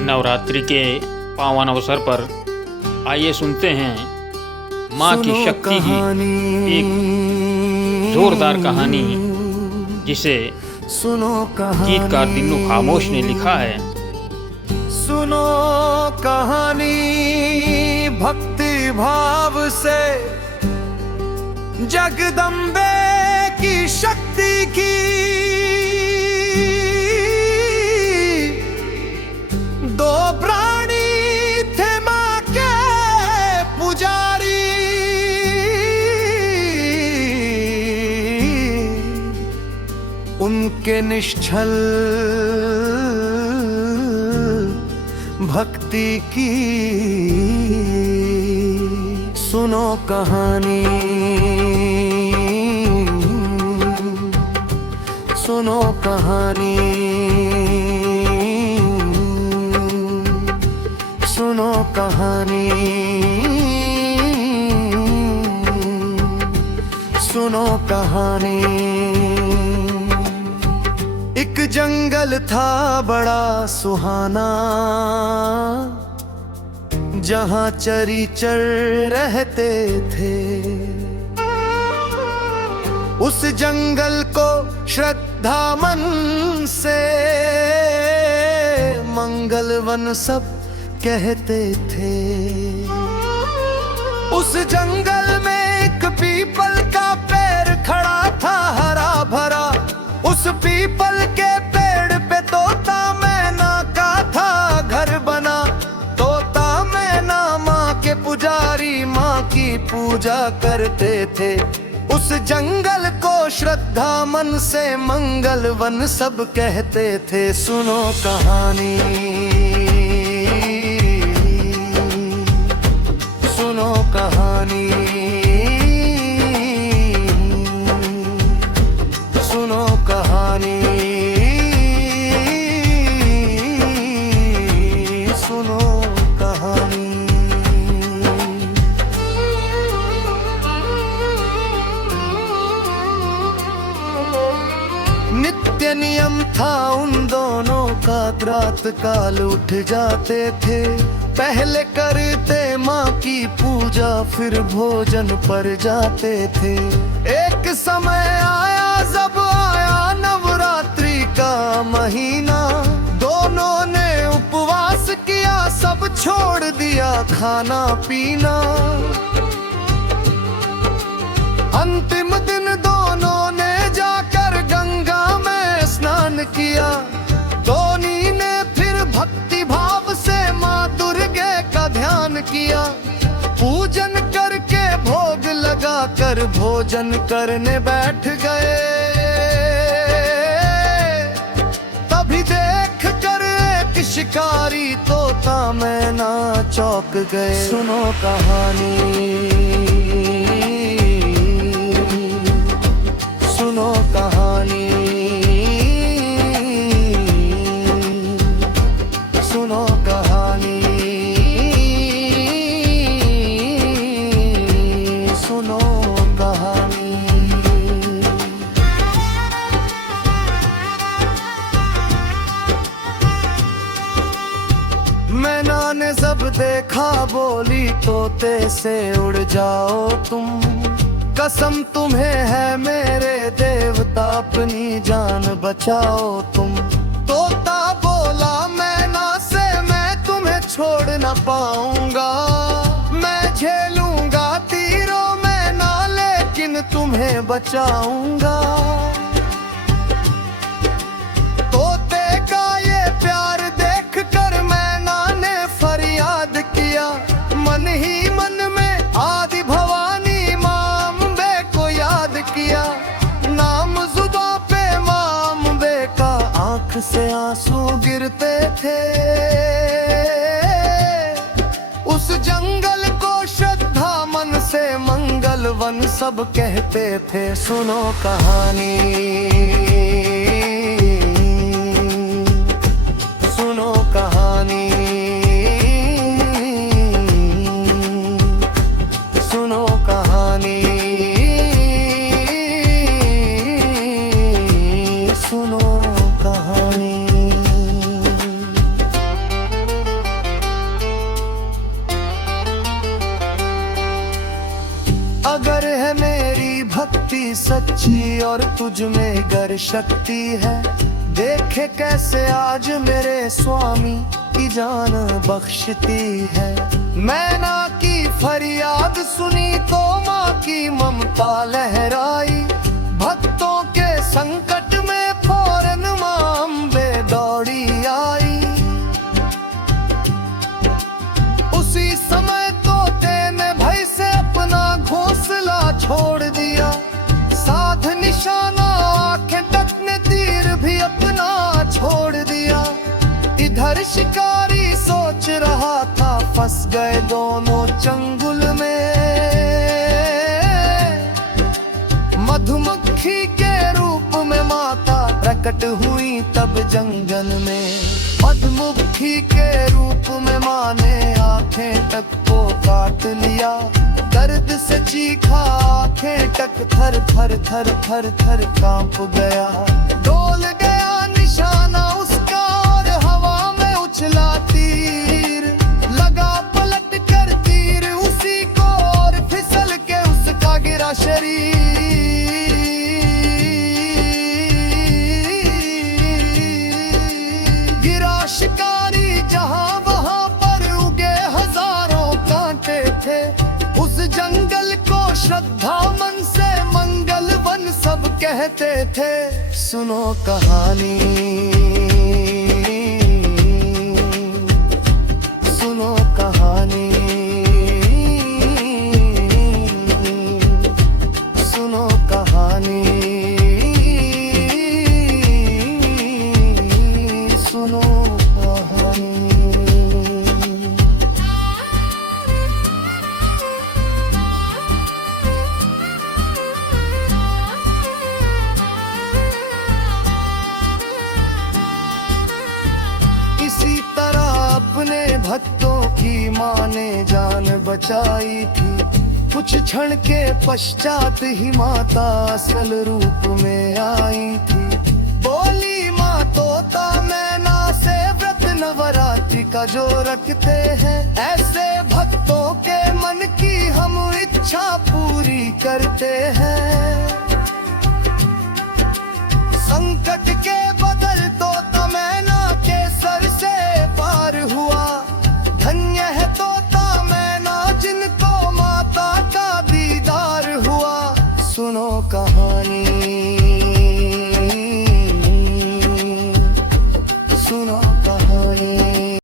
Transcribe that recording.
नवरात्रि के पावन अवसर पर आइए सुनते हैं माँ की शक्ति की एक जोरदार कहानी, जिसे गीतकार दिन्नू खामोश ने लिखा है। सुनो कहानी भक्ति भाव से जगदम्बे की शक्ति की। दो प्राणी थे माँ के पुजारी, उनके निश्चल भक्ति की। सुनो कहानी, सुनो कहानी, सुनो कहानी, सुनो कहानी। एक जंगल था बड़ा सुहाना, जहां चरीचर रहते थे। उस जंगल को श्रद्धा मन से मंगलवन सब कहते थे। उस जंगल में एक पीपल का पेड़ खड़ा था हरा भरा। उस पीपल के पेड़ पे तोता मैना का था घर बना। तोता मैना माँ के पुजारी माँ की पूजा करते थे। उस जंगल को श्रद्धा मन से मंगलवन सब कहते थे। सुनो कहानी, सुनो कहानी, सुनो कहानी, सुनो कहानी। नित्य नियम था उन दोनों का, रात काल उठ जाते थे। पहले करते माँ की पूजा, फिर भोजन पर जाते थे। एक समय आया जब आया नवरात्रि का महीना। दोनों ने उपवास किया, सब छोड़ दिया खाना पीना। अंतिम दिन दोनों ने जाकर गंगा में स्नान किया। दोनों ने फिर भक्ति भाव से माँ दुर्गे का ध्यान किया। पूजन करके भोग लगा कर भोजन करने बैठ गए। तभी देख कर एक शिकारी तोता मैना चौंक गए। सुनो कहानी, सुनो कहानी, सुनो कहानी, सुनो कहानी। मैना ने सब देखा, बोली तोते से उड़ जाओ तुम। कसम तुम्हें है मेरे देवता, अपनी जान बचाओ तुम। तोता बोला मैना से, मैं तुम्हें छोड़ न पाऊंगा। मैं झेलूंगा तीरों मैना, लेकिन तुम्हें बचाऊंगा। तोते का ये प्यार देख कर मैना ने फरियाद किया। मन ही मन में आदि भवानी माँ अम्बे को याद किया। नाम जुबां पे माँ अम्बे का, आंख से आंसू गिरते थे। उस जंगल को श्रद्धा मन से मंगलवन सब कहते थे। सुनो कहानी, सुनो कहानी, सुनो कहानी, सुनो कहानी। तेरी सच्ची और तुझ में गर शक्ति है। देखे कैसे आज मेरे स्वामी की जान बख्शती है। मैना की फरियाद सुनी तो माँ की ममता लहराई। भक्तों के संकट में फौरन माँ अम्बे दौड़ी आई। उसी समय तोते ने भय से अपना घोंसला छोड़ दिया। साध निशाना आंखें तकने तीर भी अपना छोड़ दिया। इधर शिकारी सोच रहा था फंस गए दोनों चंगुल में। मधुमक्खी के रूप में माता प्रकट हुई तब जंगल में। मधुमक्खी के रूप में माँ ने आंखें तक को काट लिया। दर्द से चीखा आंखें तक थर थर थर थर थर कांप गया। डोल गया निशाना उसका और हवा में उछला तीर। लगा पलट कर तीर उसी को और फिसल के उसका गिरा शरीर। गिरा शिकारी जहां वहां पर उगे हजारों कांटे थे। उस जंगल को श्रद्धा मन से मंगल वन सब कहते थे। सुनो कहानी, सुनो कहानी, सुनो कहानी, सुनो कहानी। इसी तरह अपने भक्तों की माँ ने जान बचाई थी। कुछ क्षण के पश्चात ही माता असल रूप में आई थी। बोली माँ तोता मैना से व्रत नवरात्रि का जो रखते हैं। ऐसे भक्तों के मन की हम इच्छा पूरी करते हैं। संकट के